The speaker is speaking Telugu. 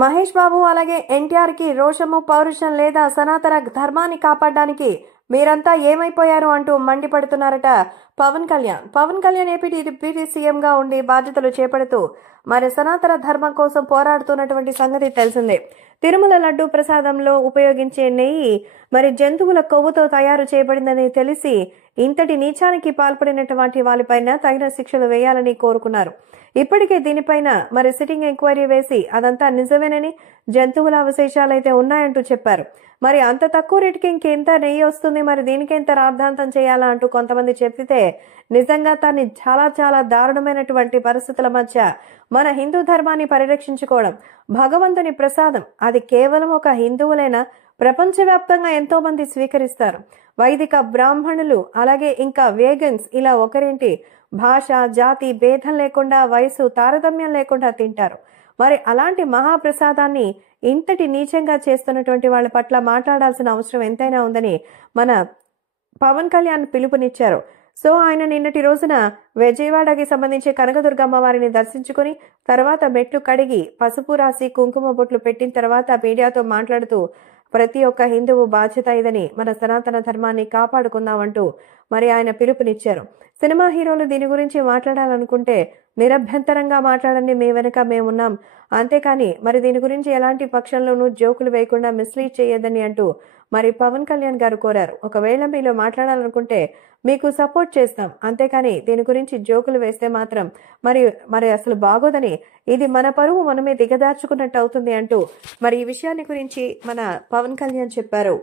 మహేష్ బాబు అలాగే ఎన్టీఆర్ కి రోషము పౌరుషం లేదా సనాతన ధర్మాన్ని కాపాడడానికి మీరంతా ఏమైపోయారు అంటూ మండిపడుతున్నారట Pawan Kalyan. Pawan Kalyan AP deputy CM గా ఉండి బాధ్యతలు చేపడుతూ మరి సనాతన ధర్మం కోసం పోరాడుతున్నటువంటి సంగతి తెలిసిందే. తిరుమల లడ్డూ ప్రసాదంలో ఉపయోగించే నెయ్యి మరి జంతువుల కొవ్వుతో తయారు చేయబడిందని తెలిసి ఇంతటి నీచానికి పాల్పడినటువంటి వాళ్ళపైన తగిన శిక్షలు వేయాలని కోరుకున్నారు. ఇప్పటికే దీనిపైన మరి సిట్టింగ్ ఎంక్వైరీ వేసి అదంతా నిజమేనని, జంతువుల అవశేషాలైతే ఉన్నాయంటూ చెప్పారు. మరి అంత తక్కువ రేటుకి ఇంకెంత నెయ్యి వస్తుంది, మరి దీనికి ఎంత రాద్ధాంతం చేయాలా అంటూ కొంతమంది చెప్పితే నిజంగా తాన్ని చాలా చాలా దారుణమైనటువంటి పరిస్థితుల మధ్య మన హిందూ ధర్మాన్ని పరిరక్షించుకోవడం భగవంతుని ప్రసాదం. అది కేవలం ఒక హిందువులైనా ప్రపంచవ్యాప్తంగా ఎంతో మంది స్వీకరిస్తారు. వైదిక బ్రాహ్మణులు అలాగే ఇంకా వేగన్స్ ఇలా ఒకరేంటి భాష జాతి భేదం లేకుండా వయసు తారతమ్యం లేకుండా తింటారు. మరి అలాంటి మహాప్రసాదాన్ని ఇంతటి నీచంగా చేస్తున్నటువంటి వాళ్ళ పట్ల మాట్లాడాల్సిన అవసరం ఎంతైనా ఉందని మన పవన్ కళ్యాణ్ పిలుపునిచ్చారు. సో ఆయన నిన్నటి రోజున విజయవాడకి సంబంధించి కనకదుర్గమ్మ వారిని దర్శించుకుని తర్వాత మెట్లు కడిగి పసుపు రాసి కుంకుమ బొట్లు పెట్టిన తర్వాత మీడియాతో మాట్లాడుతూ ప్రతి ఒక్క హిందువు బాధ్యత ఇదని, మన సనాతన ధర్మాన్ని కాపాడుకుందామంటూ మరి ఆయన పిలుపునిచ్చారు. సినిమా హీరోలు దీని గురించి మాట్లాడాలనుకుంటే నిరభ్యంతరంగా మాట్లాడండి, మీ వెనుక మేమున్నాం, అంతేకాని మరి దీని గురించి ఎలాంటి పక్షంలోనూ జోకులు వేయకుండా మిస్లీడ్ చేయొద్దని అంటూ మరి పవన్ కళ్యాణ్ గారు కోరారు. ఒకవేళ మీలో మాట్లాడాలనుకుంటే మీకు సపోర్ట్ చేస్తాం, అంతేకాని దీని గురించి జోకులు వేస్తే మాత్రం మరి అసలు బాగోదని, ఇది మన పరువు మనమే దిగదార్చుకున్నట్టు అవుతుంది అంటూ మరి ఈ విషయాన్ని గురించి మన పవన్ కళ్యాణ్ చెప్పారు.